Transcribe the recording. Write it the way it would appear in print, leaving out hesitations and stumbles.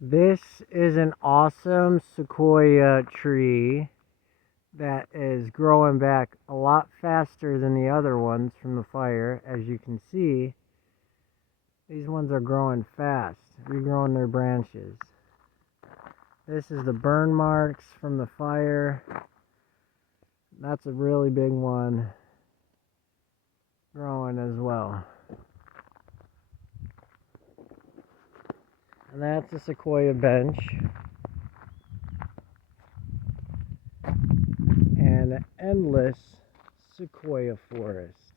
This is an awesome sequoia tree that is growing back a lot faster than the other ones from the fire. As you can see, these ones are growing fast, regrowing their branches. This is the burn marks from the fire. That's a really big one growing as well. And that's a sequoia bench. And an endless sequoia forest.